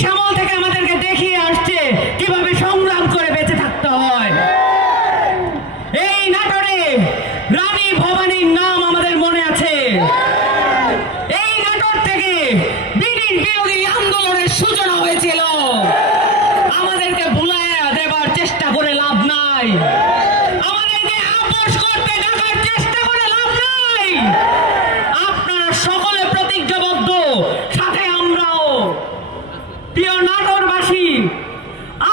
British আমল থেকে আমাদেরকে দেখিয়ে আসছে কিভাবে সংগ্রাম করে বেঁচে থাকতে হয়। এই নাটোরে রানী ভবানীর নাম আমাদের মনে আছে। এই নাটোর থেকে ব্রিটিশ বিরোধী আন্দোলনের সূচনা হয়েছিল। আমাদেরকে ভুলাইয়া দেবার চেষ্টা করে লাভ নাই, আমাদেরকে আপোষ করতে ডাকার চেষ্টা করে লাভ নাই। আপনারা সকলে প্রতিজ্ঞাবদ্ধ, সাথে আমরাও। প্রিয় নাটোরবাসী,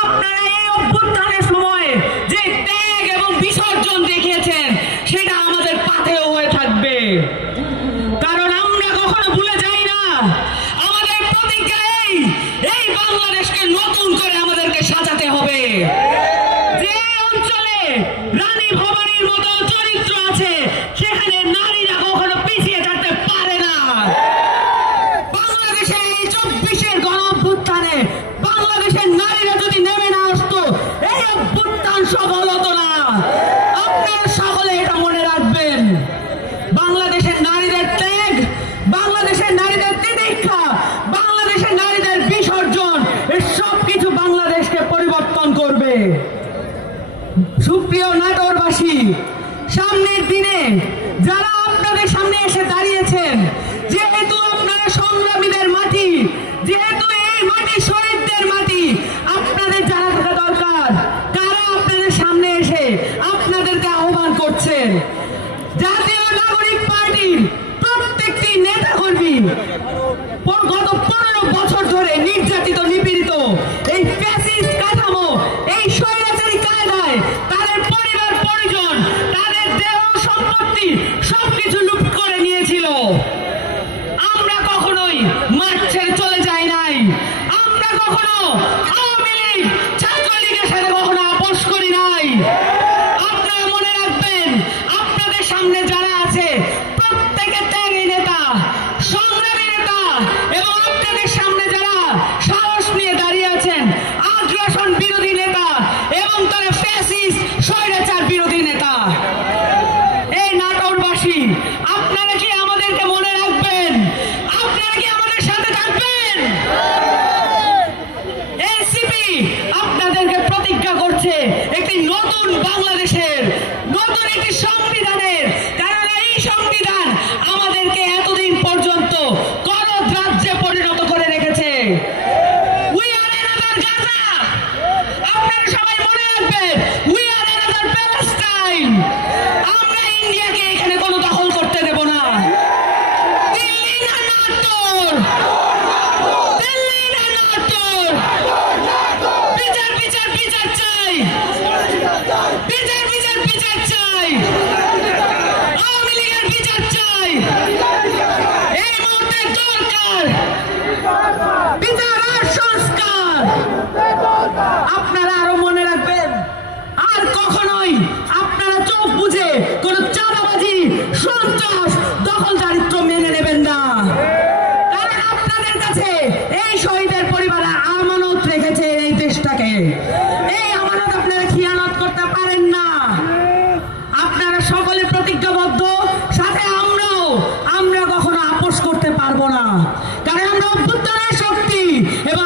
আপনারা এই অভ্যুত্থানের সময় যে ত্যাগ এবং বিসর্জন দেখিয়েছেন সেটা আমাদের পাথেয় হয়ে থাকবে, কারণ আমরা কখনো ভুলে যাই না। আমাদের প্রতিজ্ঞা এই বাংলাদেশকে নতুন করে আমাদেরকে সাজাতে হবে। যে অঞ্চলে রানী ভবানীর মতো চরিত্র আছে সেখানে নারীরা কখনো পিছিয়ে থাকতে পারে না। বাংলাদেশের এই 24-এর গণ অভ্যুত্থানে বাংলাদেশের নারীরা যদি নেমে না আসতো, এই অভ্যুত্থান সফল হতো না। আপনারা সকলে এটা মনে রাখবেন। বাংলাদেশের নারীদের ত্যাগ, বাংলাদেশের নারীদের তিতিক্ষা, বাংলাদেশের নারীদের বিসর্জন, এর সবকিছু বাংলাদেশকে পরিবর্তন করবে। সুপ্রিয় নাটোরবাসী, সামনের দিনে যারা আপনাদের সামনে এসে দাঁড়িয়েছেন, যেহেতু আপনারা সংগ্রামীদের মাটি, যেহেতু এই মাটি শহীদদের মাটি, আপনাদের জানা থাকা দরকার কারা আপনাদের সামনে এসে আপনাদেরকে আহ্বান করছেন। জাতীয় নাগরিক পার্টির প্রত্যেকটি নেতা কর্মী গত 15 বছর ধরে নির্যাতিত, নিপীড়িত এই ফ্যাসিস্ট কাঠামো, এই স্বৈরাচারী কায়দায় তাদের পরিবার পরিজন, তাদের দেহ সম্পত্তি সবকিছু লুট করে নিয়েছিল। আমরা কখনোই মাঠ ছেড়ে চলে যাই নাই। আমরা কখনো আওয়ামী লীগ, ছাত্রলীগের সাথে কখনো আপোষ করি নাই। আপনারা মনে রাখবেন, আপনাদের সামনে যারা আছে প্রত্যেকে ত্যাগী নেতা, সংগ্রামী নেতা, এবং আপনাদের সামনে যারা সাহস নিয়ে দাঁড়িয়ে আছেন আগ্রাসন বিরোধী নেতা এবং তারা ফ্যাসিস্ট স্বৈরাচার বিরোধী নেতা। এই নাটোরবাসী, আপনারা কি আমাদেরকে মনে রাখবেন? আপনারা কি আমাদের সাথে থাকবেন? এনসিপি আপনাদেরকে প্রতিজ্ঞা করছে একটি নতুন বাংলাদেশের, নতুন একটি সংবিধানের, কারণ এই সংবিধান আমাদেরকে এতদিন পর্যন্ত করদ রাজ্যে পরিণত করে রেখেছে। We are another Gaza. আপনারা সবাই মনে রাখবেন, উই আর অ্যানাদার প্যালেস্টাইন। আমরা ইন্ডিয়াকে এখানে কোনো দখল করতে দেব না। দিল্লি না নাটোর, দিল্লি না নাটোর। বিচার বিচার বিচার চাই, বিচার বিচার বিচার চাই, আওয়ামী লীগের বিচার চাই। এই মুহূর্তে দরকার বিচার আর সংস্কার। আপনারা আরো মনে রাখবেন, আর কখনোই আপনারা চোখ বুঝে কোন চাঁদাবাজি, সন্ত্রাস, দখলদারিত্ব মেনে নেবেন না। কারণ আপনাদের কাছে এই শহীদের পরিবারে আমানত রেখেছে এই দেশটাকে। এই আমানত আপনারা খিয়ানত করতে পারেন না। আপনারা সকলে প্রতিজ্ঞাবদ্ধ, সাথে আমরাও। আমরা কখনো আপোষ করতে পারবো না, কারণ আমরা অভ্যুত্থানের শক্তি এবং